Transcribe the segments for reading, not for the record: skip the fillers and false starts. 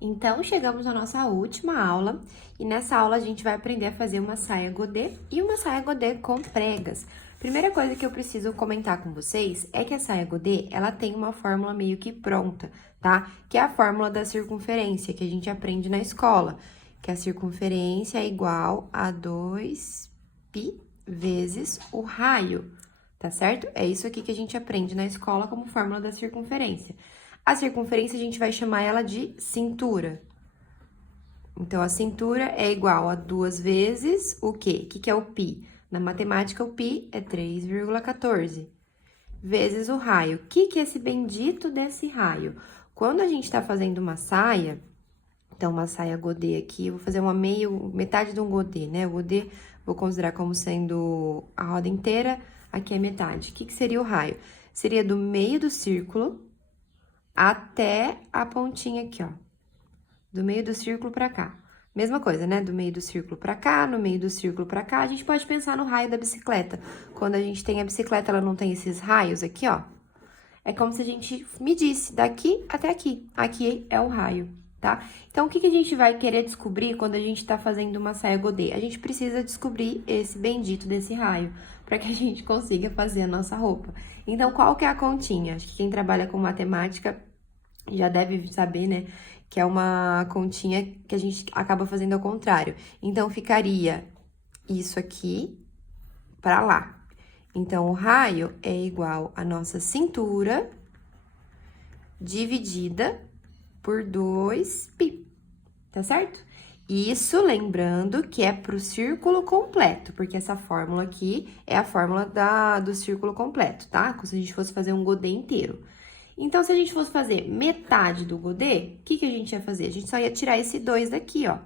Então, chegamos à nossa última aula e nessa aula a gente vai aprender a fazer uma saia godê e uma saia godê com pregas. Primeira coisa que eu preciso comentar com vocês é que a saia godê, ela tem uma fórmula meio que pronta, tá? Que é a fórmula da circunferência, que a gente aprende na escola, que a circunferência é igual a 2π vezes o raio, tá certo? É isso aqui que a gente aprende na escola como fórmula da circunferência. A circunferência, a gente vai chamar ela de cintura. Então, a cintura é igual a 2 vezes o quê? O que é o π? Na matemática, o π é 3,14. Vezes o raio. O que é esse bendito desse raio? Quando a gente está fazendo uma saia, então, uma saia godê aqui, eu vou fazer metade de um godê, né? O godê, vou considerar como sendo a roda inteira, aqui é metade. O que seria o raio? Seria do meio do círculo até a pontinha aqui, ó. Do meio do círculo pra cá. Mesma coisa, né? Do meio do círculo pra cá, no meio do círculo pra cá. A gente pode pensar no raio da bicicleta. Quando a gente tem a bicicleta, ela não tem esses raios aqui, ó. É como se a gente medisse daqui até aqui. Aqui é o raio, tá? Então, o que a gente vai querer descobrir quando a gente tá fazendo uma saia godê? A gente precisa descobrir esse bendito desse raio, para que a gente consiga fazer a nossa roupa. Então, qual que é a continha? Acho que quem trabalha com matemática já deve saber, né? Que é uma continha que a gente acaba fazendo ao contrário. Então, ficaria isso aqui para lá. Então, o raio é igual a nossa cintura dividida por 2π, tá certo? Isso, lembrando que é pro círculo completo, porque essa fórmula aqui é a fórmula do círculo completo, tá? Como se a gente fosse fazer um godê inteiro. Então, se a gente fosse fazer metade do godê, o que a gente ia fazer? A gente só ia tirar esse 2 daqui, ó.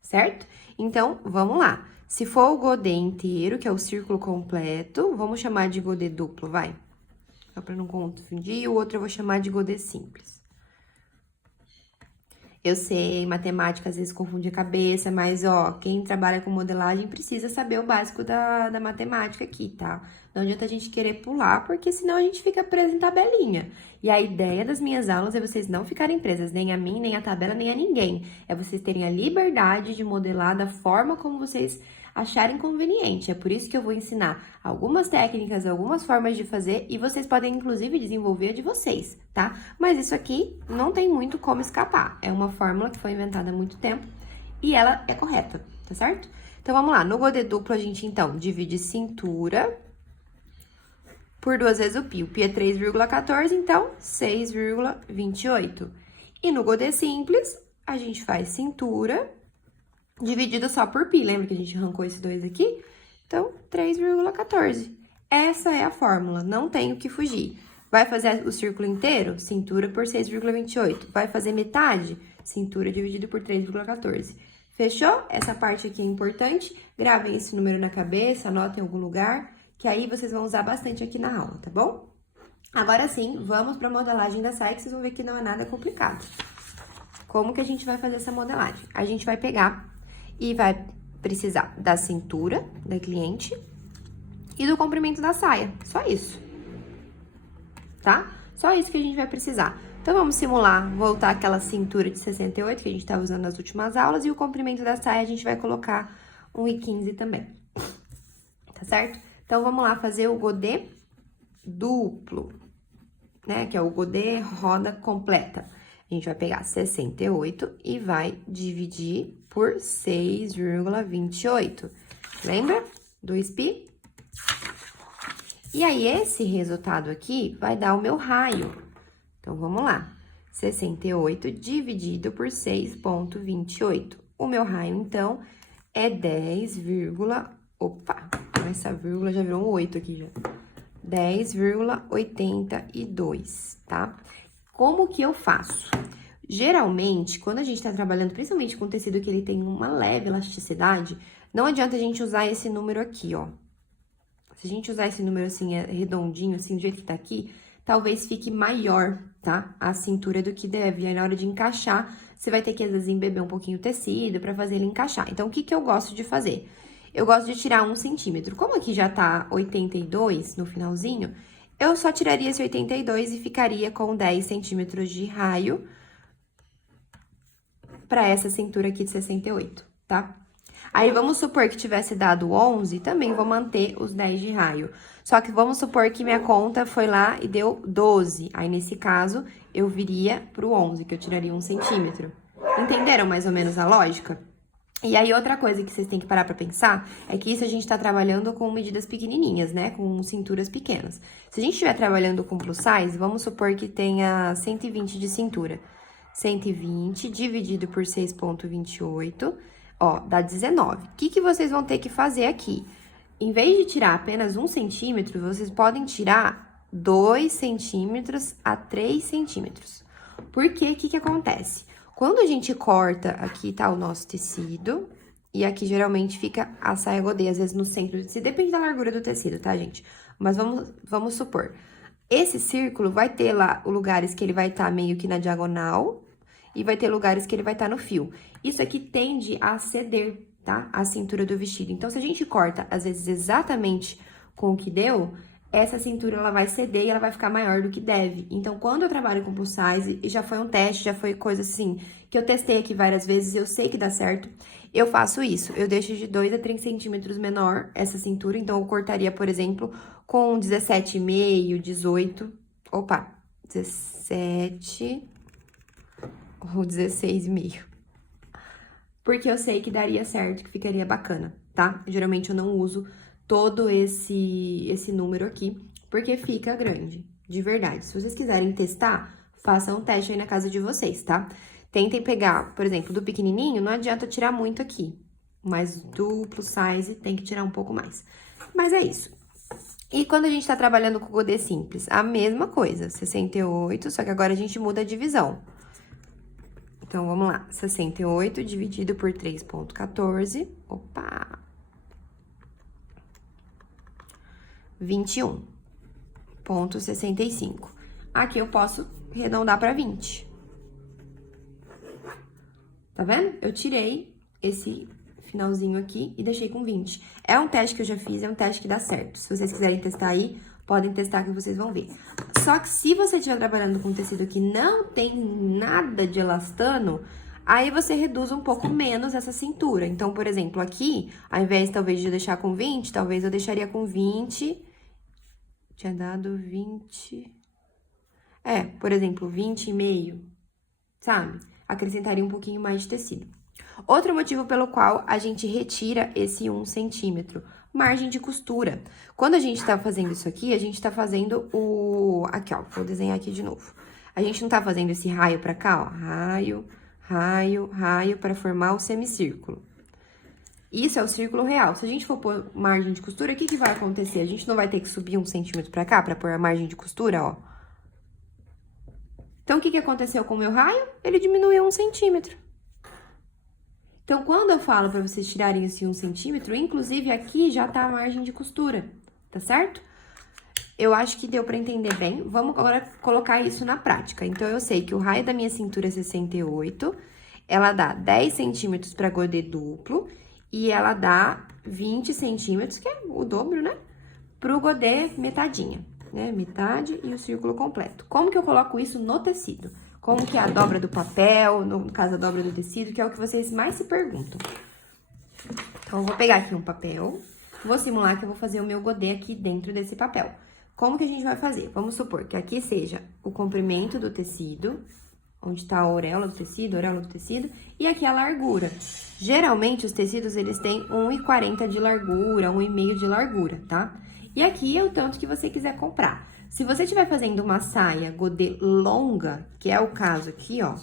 Certo? Então, vamos lá. Se for o godê inteiro, que é o círculo completo, vamos chamar de godê duplo, vai. Só pra não confundir, e o outro eu vou chamar de godê simples. Eu sei, matemática às vezes confunde a cabeça, mas, ó, quem trabalha com modelagem precisa saber o básico da matemática aqui, tá? Não adianta a gente querer pular, porque senão a gente fica preso em tabelinha. E a ideia das minhas aulas é vocês não ficarem presas, nem a mim, nem a tabela, nem a ninguém. É vocês terem a liberdade de modelar da forma como vocês acharem conveniente. É por isso que eu vou ensinar algumas técnicas, algumas formas de fazer, e vocês podem, inclusive, desenvolver a de vocês, tá? Mas isso aqui não tem muito como escapar. É uma fórmula que foi inventada há muito tempo e ela é correta, tá certo? Então, vamos lá. No godê duplo, a gente, então, divide cintura por 2 vezes o π. O π é 3,14, então, 6,28. E no godê simples, a gente faz cintura dividido só por π. Lembra que a gente arrancou esse 2 aqui? Então, 3,14. Essa é a fórmula, não tem o que fugir. Vai fazer o círculo inteiro? Cintura por 6,28. Vai fazer metade? Cintura dividido por 3,14. Fechou? Essa parte aqui é importante. Gravem esse número na cabeça, anotem em algum lugar, que aí vocês vão usar bastante aqui na aula, tá bom? Agora sim, vamos para a modelagem da saia, que vocês vão ver que não é nada complicado. Como que a gente vai fazer essa modelagem? A gente vai pegar e vai precisar da cintura da cliente e do comprimento da saia. Só isso. Tá? Só isso que a gente vai precisar. Então, vamos simular, voltar aquela cintura de 68 que a gente tá usando nas últimas aulas, e o comprimento da saia a gente vai colocar 1,15 também. Tá certo? Então, vamos lá fazer o godê duplo, né? Que é o godê roda completa. A gente vai pegar 68 e vai dividir por 6,28. Lembra? 2π? E aí, esse resultado aqui vai dar o meu raio. Então, vamos lá. 68 dividido por 6,28. O meu raio, então, é 10, opa, essa vírgula já virou um 8 aqui já. 10,82, tá? Como que eu faço? Geralmente, quando a gente tá trabalhando, principalmente com tecido que ele tem uma leve elasticidade, não adianta a gente usar esse número aqui, ó. Se a gente usar esse número assim, redondinho, assim, do jeito que tá aqui, talvez fique maior, tá? A cintura do que deve. E aí, na hora de encaixar, você vai ter que, às vezes, embeber um pouquinho o tecido pra fazer ele encaixar. Então, o que eu gosto de fazer? Eu gosto de tirar 1 centímetro. Como aqui já tá 82 no finalzinho, eu só tiraria esse 82 e ficaria com 10 centímetros de raio para essa cintura aqui de 68, tá? Aí, vamos supor que tivesse dado 11, também vou manter os 10 de raio. Só que vamos supor que minha conta foi lá e deu 12. Aí, nesse caso, eu viria pro 11, que eu tiraria 1 centímetro. Entenderam mais ou menos a lógica? E aí, outra coisa que vocês têm que parar pra pensar é que isso a gente tá trabalhando com medidas pequenininhas, né? Com cinturas pequenas. Se a gente estiver trabalhando com plus size, vamos supor que tenha 120 de cintura. 120 dividido por 6,28, ó, dá 19. O que vocês vão ter que fazer aqui? Em vez de tirar apenas 1 centímetro, vocês podem tirar 2 centímetros a 3 centímetros. Por quê? O que acontece? Quando a gente corta, aqui tá o nosso tecido, e aqui geralmente fica a saia godê, às vezes no centro do tecido, depende da largura do tecido, tá, gente? Mas vamos supor, esse círculo vai ter lá lugares que ele vai estar meio que na diagonal, e vai ter lugares que ele vai estar no fio. Isso aqui tende a ceder, tá? A cintura do vestido. Então, se a gente corta, às vezes, exatamente com o que deu, essa cintura, ela vai ceder e ela vai ficar maior do que deve. Então, quando eu trabalho com plus size, e já foi um teste, já foi coisa assim, que eu testei aqui várias vezes, eu sei que dá certo, eu faço isso. Eu deixo de 2 a 3 centímetros menor essa cintura, então eu cortaria, por exemplo, com 17,5, 18, opa, 17 ou 16,5. Porque eu sei que daria certo, que ficaria bacana, tá? Geralmente eu não uso todo esse número aqui, porque fica grande, de verdade. Se vocês quiserem testar, façam um teste aí na casa de vocês, tá? Tentem pegar, por exemplo, do pequenininho, não adianta tirar muito aqui, mas do plus size tem que tirar um pouco mais. Mas é isso. E quando a gente tá trabalhando com godê simples, a mesma coisa, 68, só que agora a gente muda a divisão. Então, vamos lá, 68 dividido por 3,14, opa, 21,65. Aqui eu posso arredondar para 20. Tá vendo? Eu tirei esse finalzinho aqui e deixei com 20. É um teste que eu já fiz, é um teste que dá certo. Se vocês quiserem testar aí, podem testar que vocês vão ver. Só que se você estiver trabalhando com tecido que não tem nada de elastano, aí você reduz um pouco menos essa cintura. Então, por exemplo, aqui, ao invés talvez de eu deixar com 20, talvez eu deixaria com 20. Tinha dado 20. Por exemplo, 20,5, sabe? Acrescentaria um pouquinho mais de tecido. Outro motivo pelo qual a gente retira esse 1 centímetro, margem de costura. Quando a gente tá fazendo isso aqui, a gente tá fazendo aqui, ó, vou desenhar aqui de novo. A gente não tá fazendo esse raio pra cá, ó, raio, raio, raio, para formar o semicírculo. Isso é o círculo real. Se a gente for pôr margem de costura, o que vai acontecer? A gente não vai ter que subir 1 centímetro pra cá, pra pôr a margem de costura, ó. Então, o que aconteceu com o meu raio? Ele diminuiu 1 centímetro. Então, quando eu falo pra vocês tirarem esse 1 centímetro, inclusive aqui já tá a margem de costura, tá certo? Eu acho que deu pra entender bem. Vamos agora colocar isso na prática. Então, eu sei que o raio da minha cintura é 68, ela dá 10 centímetros pra godê duplo e ela dá 20 centímetros, que é o dobro, né? Pro godê metadinha, né? Metade e o círculo completo. Como que eu coloco isso no tecido? Como que é a dobra do papel, no caso, a dobra do tecido, que é o que vocês mais se perguntam. Então, eu vou pegar aqui um papel, vou simular que eu vou fazer o meu godê aqui dentro desse papel. Como que a gente vai fazer? Vamos supor que aqui seja o comprimento do tecido, onde tá a auréola do tecido, e aqui a largura. Geralmente, os tecidos, eles têm 1,40 de largura, 1,5 de largura, tá? E aqui é o tanto que você quiser comprar. Se você estiver fazendo uma saia godê longa, que é o caso aqui, ó,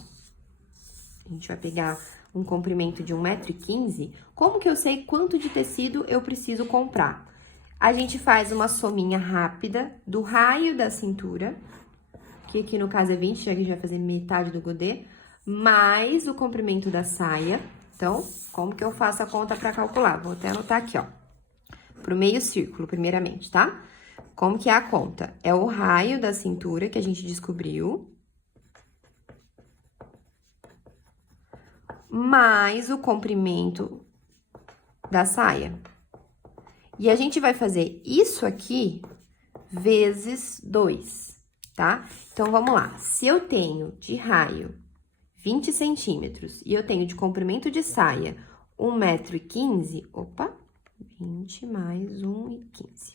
a gente vai pegar um comprimento de 1,15 m, como que eu sei quanto de tecido eu preciso comprar? A gente faz uma sominha rápida do raio da cintura, que aqui no caso é 20, já que a gente vai fazer metade do godê, mais o comprimento da saia. Então, como que eu faço a conta para calcular? Vou até anotar aqui, ó, pro meio círculo, primeiramente, tá? Como que é a conta? É o raio da cintura que a gente descobriu, mais o comprimento da saia. E a gente vai fazer isso aqui vezes 2, tá? Então, vamos lá. Se eu tenho de raio 20 centímetros, e eu tenho de comprimento de saia 1,15 m, opa, 20 mais 1,15.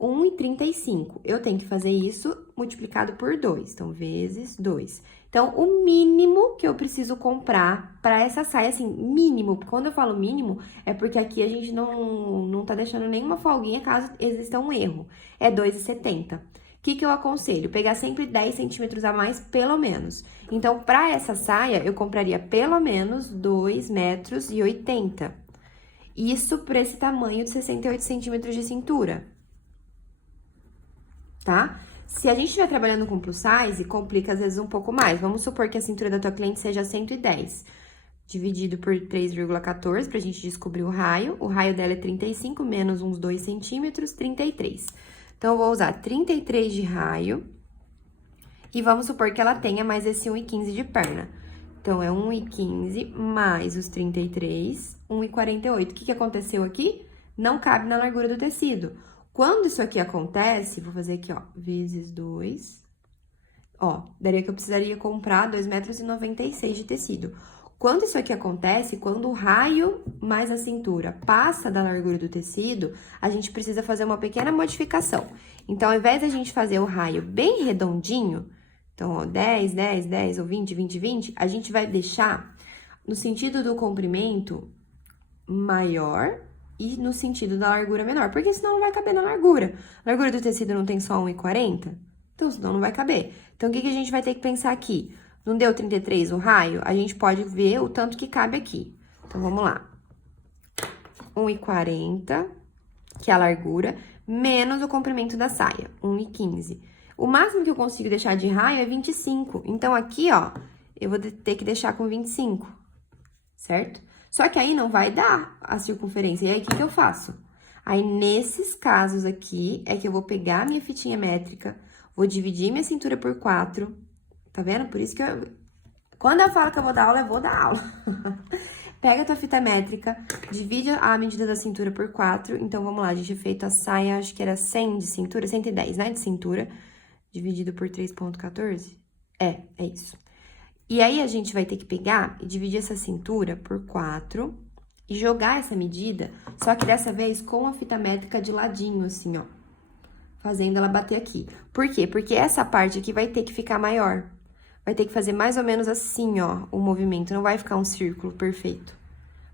1,35. Eu tenho que fazer isso multiplicado por 2, então, vezes 2. Então, o mínimo que eu preciso comprar para essa saia, assim, mínimo, quando eu falo mínimo, é porque aqui a gente não tá deixando nenhuma folguinha caso exista um erro. É 2,70. O que eu aconselho? Pegar sempre 10 centímetros a mais, pelo menos. Então, para essa saia, eu compraria pelo menos 2,80 m. Isso para esse tamanho de 68 centímetros de cintura. Tá? Se a gente estiver trabalhando com plus size, complica às vezes um pouco mais. Vamos supor que a cintura da tua cliente seja 110, dividido por 3,14 pra gente descobrir o raio. O raio dela é 35 menos uns 2 centímetros, 33. Então, eu vou usar 33 de raio e vamos supor que ela tenha mais esse 1,15 de perna. Então, é 1,15 mais os 33, 1,48. O que aconteceu aqui? Não cabe na largura do tecido. Quando isso aqui acontece, vou fazer aqui, ó, vezes 2, ó, daria que eu precisaria comprar 2,96 m de tecido. Quando isso aqui acontece, quando o raio mais a cintura passa da largura do tecido, a gente precisa fazer uma pequena modificação. Então, ao invés da gente fazer o raio bem redondinho, então, ó, 10, 10, 10 ou 20, 20, 20, a gente vai deixar no sentido do comprimento maior e no sentido da largura menor, porque senão não vai caber na largura. A largura do tecido não tem só 1,40? Então, senão não vai caber. Então, o que a gente vai ter que pensar aqui? Não deu 33 o raio? A gente pode ver o tanto que cabe aqui. Então, vamos lá. 1,40, que é a largura, menos o comprimento da saia, 1,15. O máximo que eu consigo deixar de raio é 25. Então, aqui, ó, eu vou ter que deixar com 25, certo? Só que aí não vai dar a circunferência. E aí, o que eu faço? Aí, nesses casos aqui, é que eu vou pegar a minha fitinha métrica, vou dividir minha cintura por 4. Tá vendo? Por isso que quando eu falo que eu vou dar aula, eu vou dar aula. Pega a tua fita métrica, divide a medida da cintura por 4. Então, vamos lá, a gente tinha feito a saia, acho que era 100 de cintura, 110, né, de cintura, dividido por 3,14. É isso. E aí, a gente vai ter que pegar e dividir essa cintura por 4 e jogar essa medida, só que dessa vez com a fita métrica de ladinho, assim, ó. Fazendo ela bater aqui. Por quê? Porque essa parte aqui vai ter que ficar maior. Vai ter que fazer mais ou menos assim, ó, o movimento. Não vai ficar um círculo perfeito.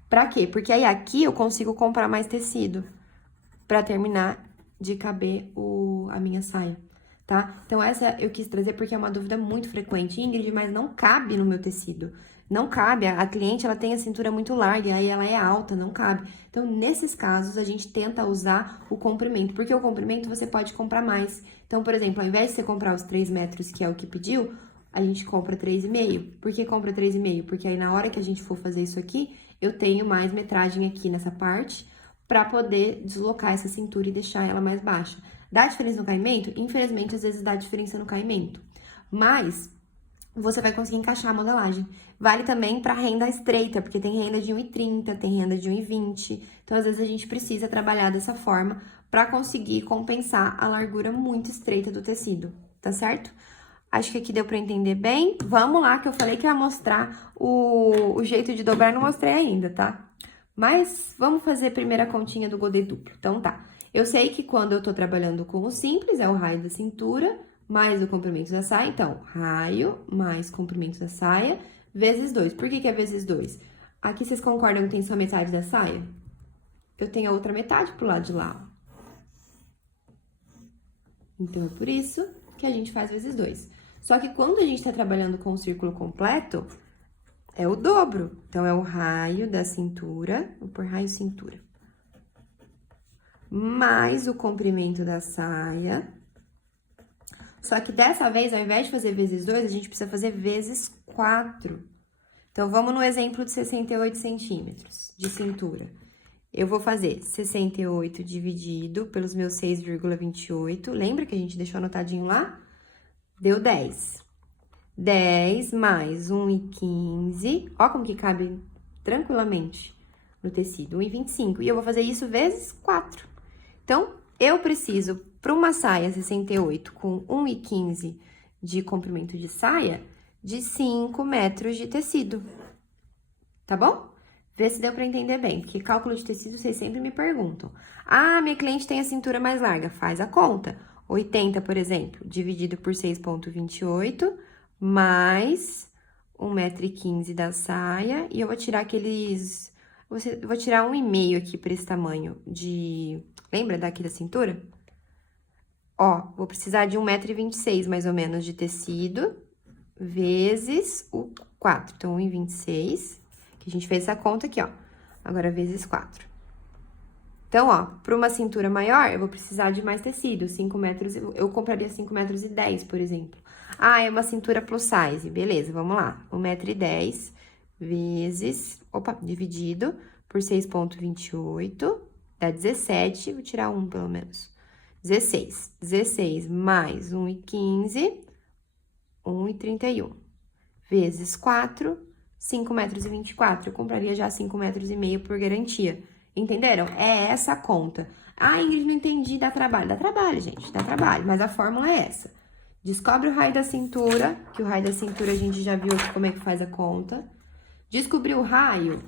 Pra quê? Porque aí aqui eu consigo comprar mais tecido pra terminar de caber a minha saia, tá? Então, essa eu quis trazer porque é uma dúvida muito frequente. Ingrid, mas não cabe no meu tecido. Não cabe. A cliente, ela tem a cintura muito larga, aí ela é alta, não cabe. Então, nesses casos, a gente tenta usar o comprimento, porque o comprimento você pode comprar mais. Então, por exemplo, ao invés de você comprar os 3 metros, que é o que pediu, a gente compra 3,5. Por que compra 3,5? Porque aí, na hora que a gente for fazer isso aqui, eu tenho mais metragem aqui nessa parte, pra poder deslocar essa cintura e deixar ela mais baixa. Dá diferença no caimento? Infelizmente, às vezes dá diferença no caimento. Mas você vai conseguir encaixar a modelagem. Vale também para renda estreita, porque tem renda de 1,30, tem renda de 1,20. Então, às vezes, a gente precisa trabalhar dessa forma para conseguir compensar a largura muito estreita do tecido, tá certo? Acho que aqui deu para entender bem. Vamos lá, que eu falei que ia mostrar o jeito de dobrar, não mostrei ainda, tá? Mas vamos fazer a primeira continha do godê duplo. Então, tá. Eu sei que quando eu tô trabalhando com o simples, é o raio da cintura mais o comprimento da saia. Então, raio mais comprimento da saia, vezes 2. Por que é vezes 2? Aqui vocês concordam que tem só metade da saia? Eu tenho a outra metade pro lado de lá, ó. Então, é por isso que a gente faz vezes 2. Só que quando a gente tá trabalhando com o círculo completo, é o dobro. Então, é o raio da cintura, vou pôr raio cintura, mais o comprimento da saia. Só que dessa vez, ao invés de fazer vezes 2, a gente precisa fazer vezes 4. Então, vamos no exemplo de 68 centímetros de cintura. Eu vou fazer 68 dividido pelos meus 6,28. Lembra que a gente deixou anotadinho lá? Deu 10. 10 mais 1,15. Ó como que cabe tranquilamente no tecido. 1,25. E eu vou fazer isso vezes 4. Então, eu preciso, para uma saia 68 com 1,15 de comprimento de saia, de 5 metros de tecido. Tá bom? Vê se deu pra entender bem, porque cálculo de tecido vocês sempre me perguntam. Ah, minha cliente tem a cintura mais larga. Faz a conta. 80, por exemplo, dividido por 6,28, mais 1,15 m da saia. E eu vou tirar aqueles... Vou tirar 1,5 aqui pra esse tamanho de... Lembra daqui da cintura? Ó, vou precisar de 1,26 m mais ou menos de tecido, vezes o 4. Então, 1,26, que a gente fez essa conta aqui, ó. Agora, vezes 4. Então, ó, para uma cintura maior, eu vou precisar de mais tecido, 5 metros, eu compraria 5,10 metros, por exemplo. Ah, é uma cintura plus size, beleza, vamos lá. 1,10 m vezes, dividido por 6,28, dá 17, vou tirar 1 pelo menos. 16 mais 1,15, 1,31, vezes 4, 5,24 m. Eu compraria já 5,5 metros por garantia. Entenderam? É essa a conta. Ah, Ingrid, não entendi, dá trabalho. Dá trabalho, gente, dá trabalho, mas a fórmula é essa. Descobre o raio da cintura, que o raio da cintura a gente já viu como é que faz a conta. Descobriu o raio,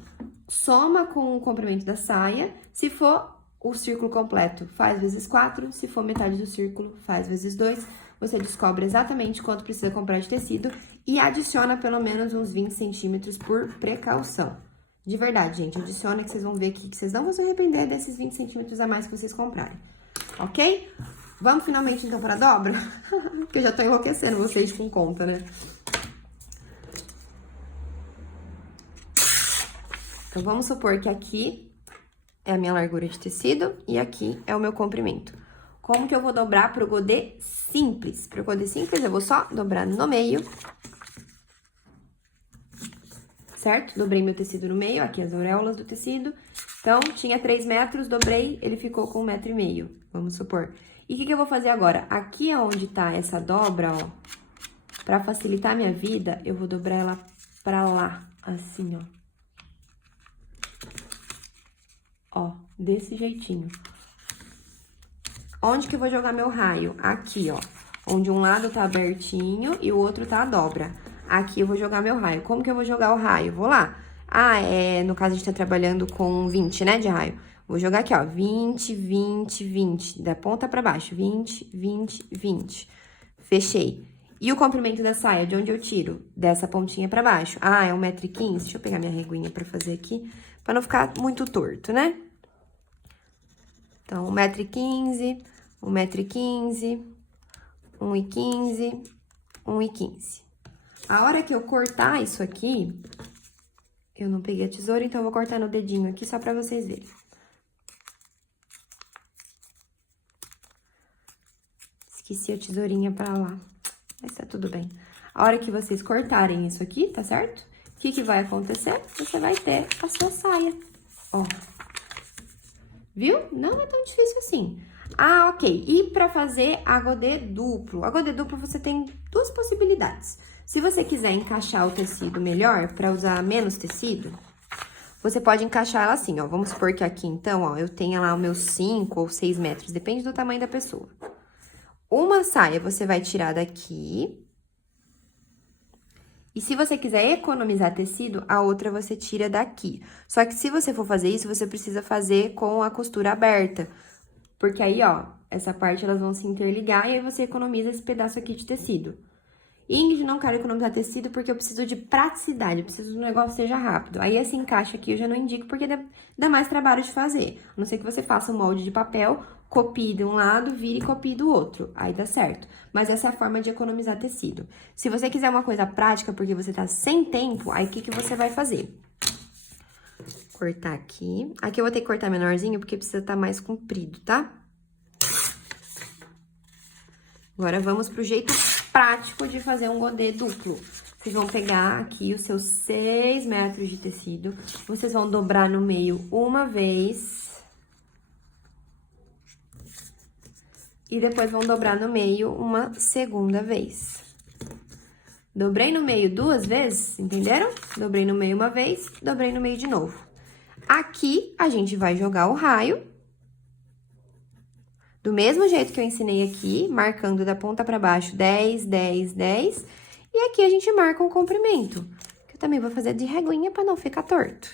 soma com o comprimento da saia. Se for o círculo completo, faz vezes 4. Se for metade do círculo, faz vezes 2. Você descobre exatamente quanto precisa comprar de tecido e adiciona pelo menos uns 20 centímetros por precaução. De verdade, gente, adiciona que vocês vão ver aqui que vocês não vão se arrepender desses 20 centímetros a mais que vocês comprarem. Ok? Vamos finalmente, então, para a dobra? Porque eu já tô enlouquecendo vocês com conta, né? Então, vamos supor que aqui é a minha largura de tecido e aqui é o meu comprimento. Como que eu vou dobrar pro godê simples? Pro godê simples, eu vou só dobrar no meio. Certo? Dobrei meu tecido no meio, aqui as auréolas do tecido. Então, tinha 3 metros, dobrei, ele ficou com 1,5 m, vamos supor. E o que eu vou fazer agora? Aqui é onde tá essa dobra, ó. Pra facilitar a minha vida, eu vou dobrar ela pra lá, assim, ó. Ó, desse jeitinho. Onde que eu vou jogar meu raio? Aqui, ó. Onde um lado tá abertinho e o outro tá a dobra. Aqui eu vou jogar meu raio. Como que eu vou jogar o raio? Vou lá. Ah, no caso a gente tá trabalhando com 20, né, de raio. Vou jogar aqui, ó, 20, 20, 20. Da ponta pra baixo, 20, 20, 20. Fechei. E o comprimento da saia, de onde eu tiro? Dessa pontinha pra baixo. Ah, é 1,15 m. Deixa eu pegar minha reguinha pra fazer aqui, pra não ficar muito torto, né? Então, 1,15 m, 1,15 m, 1,15 m, 1,15 m. A hora que eu cortar isso aqui, eu não peguei a tesoura, então eu vou cortar no dedinho aqui só pra vocês verem. Esqueci a tesourinha pra lá, mas tá tudo bem. A hora que vocês cortarem isso aqui, tá certo? O que que vai acontecer? Você vai ter a sua saia, ó. Viu? Não é tão difícil assim. Ah, ok. E pra fazer a godê duplo? A godê duplo você tem duas possibilidades. Se você quiser encaixar o tecido melhor, pra usar menos tecido, você pode encaixar ela assim, ó. Vamos supor que aqui, então, ó, eu tenha lá os meus 5 ou 6 metros, depende do tamanho da pessoa. Uma saia você vai tirar daqui. E se você quiser economizar tecido, a outra você tira daqui. Só que se você for fazer isso, você precisa fazer com a costura aberta. Porque aí, ó, essa parte elas vão se interligar e aí você economiza esse pedaço aqui de tecido. Ingrid, não quero economizar tecido porque eu preciso de praticidade, eu preciso que o negócio seja rápido. Aí esse encaixe aqui eu já não indico porque dá mais trabalho de fazer. A não ser que você faça um molde de papel, copie de um lado, vire e copie do outro. Aí dá certo. Mas essa é a forma de economizar tecido. Se você quiser uma coisa prática porque você tá sem tempo, aí o que você vai fazer? Cortar aqui. Aqui eu vou ter que cortar menorzinho porque precisa estar mais comprido, tá? Agora vamos pro jeito prático de fazer um godê duplo. Vocês vão pegar aqui os seus 6 metros de tecido, vocês vão dobrar no meio uma vez. E depois vão dobrar no meio uma segunda vez. Dobrei no meio 2 vezes, entenderam? Dobrei no meio uma vez, dobrei no meio de novo. Aqui, a gente vai jogar o raio. Do mesmo jeito que eu ensinei aqui, marcando da ponta pra baixo 10, 10, 10. E aqui a gente marca um comprimento, que eu também vou fazer de reguinha pra não ficar torto.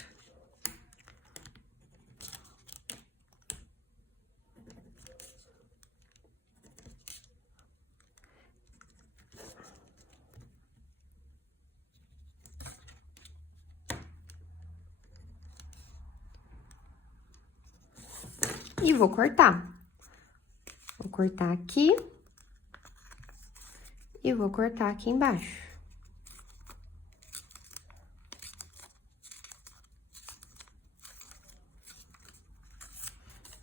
E vou cortar. Vou cortar aqui. E vou cortar aqui embaixo.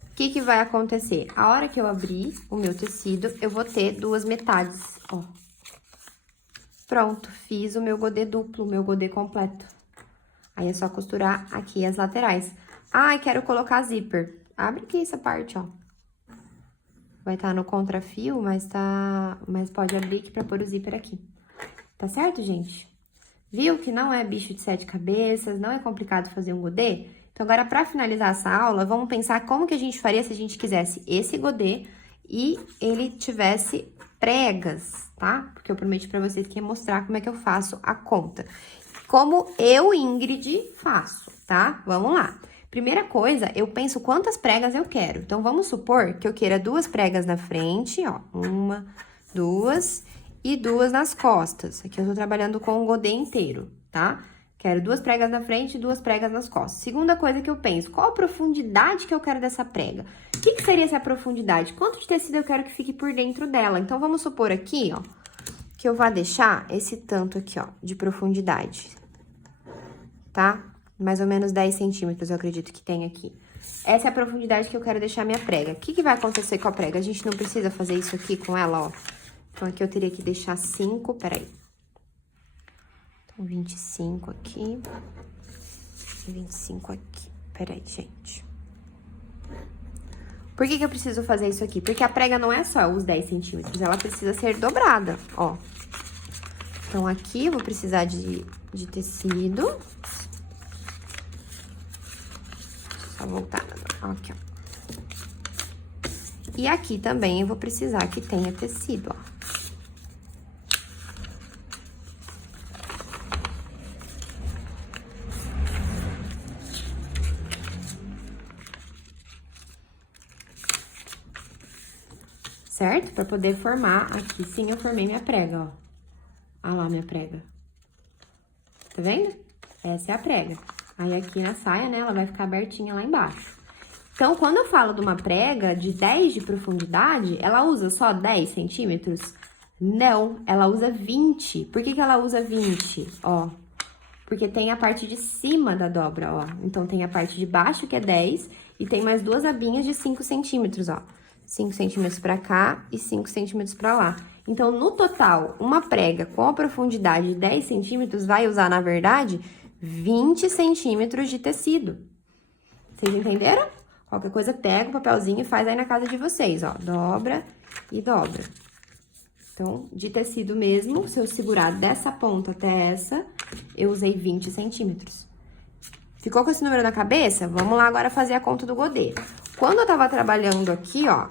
O que que vai acontecer? A hora que eu abrir o meu tecido, eu vou ter duas metades, ó. Pronto, fiz o meu godê duplo, o meu godê completo. Aí é só costurar aqui as laterais. Ai, quero colocar zíper. Abre aqui essa parte, ó. Vai estar no contrafio, mas pode abrir aqui pra pôr o zíper aqui. Tá certo, gente? Viu que não é bicho de 7 cabeças, não é complicado fazer um godê? Então, agora, pra finalizar essa aula, vamos pensar como que a gente faria se a gente quisesse esse godê e ele tivesse pregas, tá? Porque eu prometi pra vocês que ia mostrar como é que eu faço a conta. Como eu, Ingrid, faço, tá? Vamos lá. Primeira coisa, eu penso quantas pregas eu quero. Então, vamos supor que eu queira 2 pregas na frente, ó. 1, 2 e 2 nas costas. Aqui eu tô trabalhando com o godê inteiro, tá? Quero 2 pregas na frente e 2 pregas nas costas. Segunda coisa que eu penso, qual a profundidade que eu quero dessa prega? O que que seria essa profundidade? Quanto de tecido eu quero que fique por dentro dela? Então, vamos supor aqui, ó, que eu vá deixar esse tanto aqui, ó, de profundidade, tá? Mais ou menos 10 centímetros, eu acredito que tem aqui. Essa é a profundidade que eu quero deixar minha prega. O que que vai acontecer com a prega? A gente não precisa fazer isso aqui com ela, ó. Então, aqui eu teria que deixar 5, peraí. Então, 25 aqui. E 25 aqui. Peraí, gente. Por que que eu preciso fazer isso aqui? Porque a prega não é só os 10 centímetros, ela precisa ser dobrada, ó. Então, aqui eu vou precisar de tecido. Só voltar, aqui, ó. E aqui também eu vou precisar que tenha tecido, ó. Certo? Pra poder formar aqui, sim, eu formei minha prega, ó. Olha lá minha prega. Tá vendo? Essa é a prega. Aí, aqui na saia, né, ela vai ficar abertinha lá embaixo. Então, quando eu falo de uma prega de 10 de profundidade, ela usa só 10 centímetros? Não, ela usa 20. Por que que ela usa 20? Ó, porque tem a parte de cima da dobra, ó. Então, tem a parte de baixo, que é 10, e tem mais 2 abinhas de 5 centímetros, ó. 5 centímetros pra cá e 5 centímetros pra lá. Então, no total, uma prega com a profundidade de 10 centímetros vai usar, na verdade, 20 centímetros de tecido. Vocês entenderam? Qualquer coisa, pega o papelzinho e faz aí na casa de vocês, ó. Dobra e dobra. Então, de tecido mesmo, se eu segurar dessa ponta até essa, eu usei 20 centímetros. Ficou com esse número na cabeça? Vamos lá agora fazer a conta do godê. Quando eu tava trabalhando aqui, ó,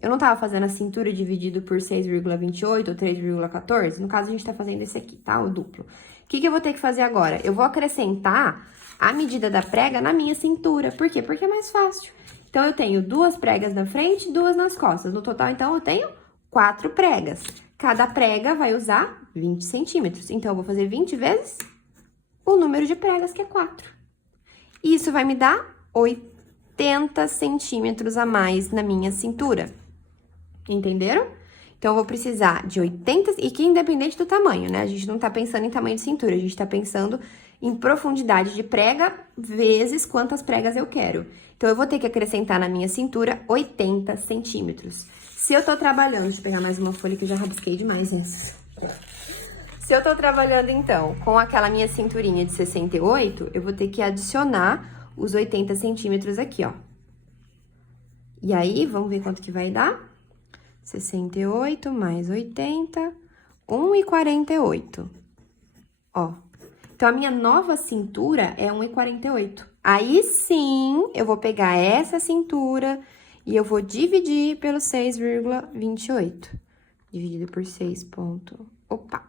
eu não tava fazendo a cintura dividido por 6,28 ou 3,14. No caso, a gente tá fazendo esse aqui, tá? O duplo. O que que eu vou ter que fazer agora? Eu vou acrescentar a medida da prega na minha cintura. Por quê? Porque é mais fácil. Então, eu tenho 2 pregas na frente e 2 nas costas. No total, então, eu tenho 4 pregas. Cada prega vai usar 20 centímetros. Então, eu vou fazer 20 vezes o número de pregas, que é 4. E isso vai me dar 80 centímetros a mais na minha cintura. Entenderam? Então, eu vou precisar de 80... E que independente do tamanho, né? A gente não tá pensando em tamanho de cintura, a gente tá pensando em profundidade de prega vezes quantas pregas eu quero. Então, eu vou ter que acrescentar na minha cintura 80 centímetros. Se eu tô trabalhando... Deixa eu pegar mais uma folha que eu já rabisquei demais essa. Se eu tô trabalhando, então, com aquela minha cinturinha de 68, eu vou ter que adicionar os 80 centímetros aqui, ó. E aí, vamos ver quanto que vai dar? 68 mais 80, 1,48. Ó. Então, a minha nova cintura é 1,48. Aí, sim, eu vou pegar essa cintura e eu vou dividir pelo 6,28. Dividido por 6 ponto... Opa!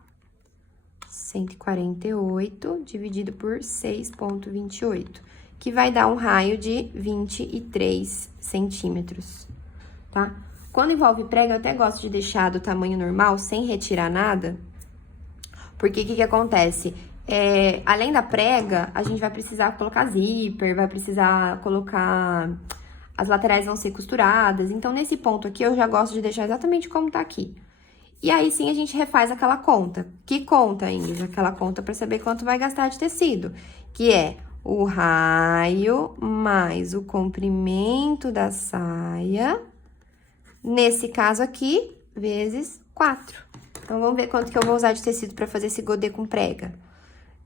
148 dividido por 6,28, que vai dar um raio de 23 centímetros, tá? Quando envolve prega, eu até gosto de deixar do tamanho normal, sem retirar nada, porque o que acontece? Além da prega, a gente vai precisar colocar zíper, vai precisar colocar... As laterais vão ser costuradas, então nesse ponto aqui eu já gosto de deixar exatamente como tá aqui. E aí sim a gente refaz aquela conta. Que conta, Ingrid? Aquela conta para saber quanto vai gastar de tecido, que é o raio mais o comprimento da saia, nesse caso aqui, vezes 4. Então, vamos ver quanto que eu vou usar de tecido para fazer esse godê com prega.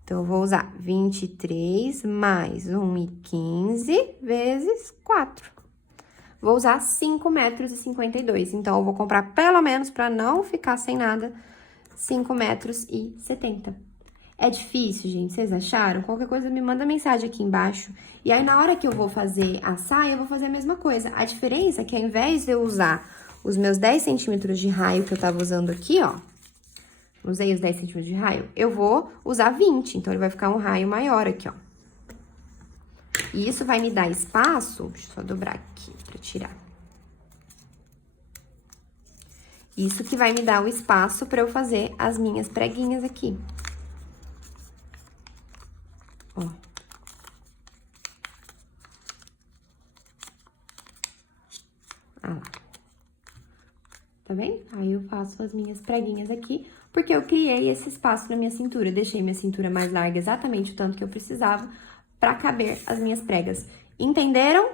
Então, eu vou usar 23 mais 1,15 vezes 4. Vou usar 5,52 metros. Então, eu vou comprar pelo menos, para não ficar sem nada, 5,70 metros. É difícil, gente? Vocês acharam? Qualquer coisa, me manda mensagem aqui embaixo. E aí, na hora que eu vou fazer a saia, eu vou fazer a mesma coisa. A diferença é que, ao invés de eu usar os meus 10 centímetros de raio que eu tava usando aqui, ó, usei os 10 centímetros de raio, eu vou usar 20. Então, ele vai ficar um raio maior aqui, ó. E isso vai me dar espaço, deixa eu só dobrar aqui pra tirar. Isso que vai me dar o espaço pra eu fazer as minhas preguinhas aqui. Ó. Ah lá. Tá vendo? Aí eu faço as minhas preguinhas aqui, porque eu criei esse espaço na minha cintura. Deixei minha cintura mais larga, exatamente o tanto que eu precisava, pra caber as minhas pregas. Entenderam?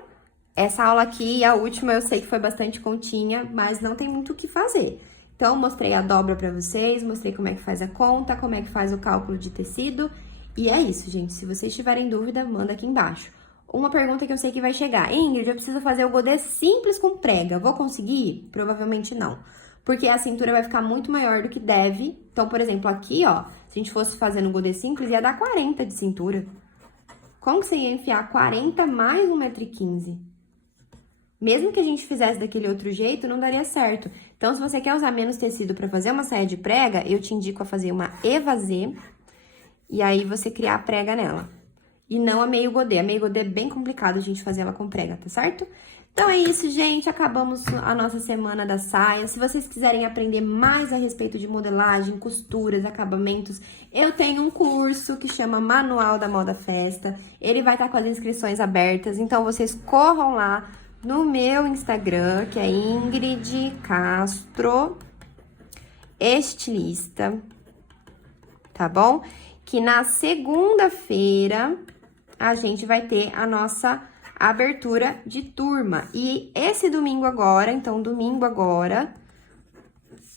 Essa aula aqui, a última, eu sei que foi bastante continha, mas não tem muito o que fazer. Então, mostrei a dobra pra vocês, mostrei como é que faz a conta, como é que faz o cálculo de tecido. E é isso, gente. Se vocês tiverem dúvida, manda aqui embaixo. Uma pergunta que eu sei que vai chegar. Ingrid, eu preciso fazer o godê simples com prega. Vou conseguir? Provavelmente não. Porque a cintura vai ficar muito maior do que deve. Então, por exemplo, aqui, ó, se a gente fosse fazer no godê simples, ia dar 40 de cintura. Como que você ia enfiar 40 mais 1,15 m? Mesmo que a gente fizesse daquele outro jeito, não daria certo. Então, se você quer usar menos tecido para fazer uma saia de prega, eu te indico a fazer uma evasê. E aí, você criar a prega nela. E não a meio godê. A meio godê é bem complicado a gente fazer ela com prega, tá certo? Então, é isso, gente. Acabamos a nossa semana da saia. Se vocês quiserem aprender mais a respeito de modelagem, costuras, acabamentos, eu tenho um curso que chama Manual da Moda Festa. Ele vai estar com as inscrições abertas, então vocês corram lá no meu Instagram, que é Ingrid Castro Estilista, tá bom? Que na segunda-feira a gente vai ter a nossa abertura de turma. E esse domingo agora, então domingo agora,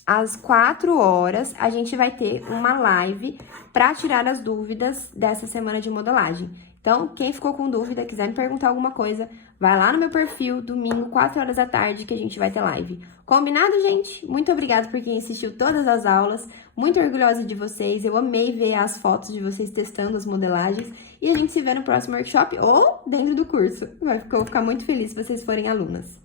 às 4 horas, a gente vai ter uma live para tirar as dúvidas dessa semana de modelagem. Então, quem ficou com dúvida, quiser me perguntar alguma coisa, vai lá no meu perfil, domingo, 4 horas da tarde, que a gente vai ter live. Combinado, gente? Muito obrigada por quem assistiu todas as aulas. Muito orgulhosa de vocês. Eu amei ver as fotos de vocês testando as modelagens. E a gente se vê no próximo workshop ou dentro do curso. Eu vou ficar muito feliz se vocês forem alunas.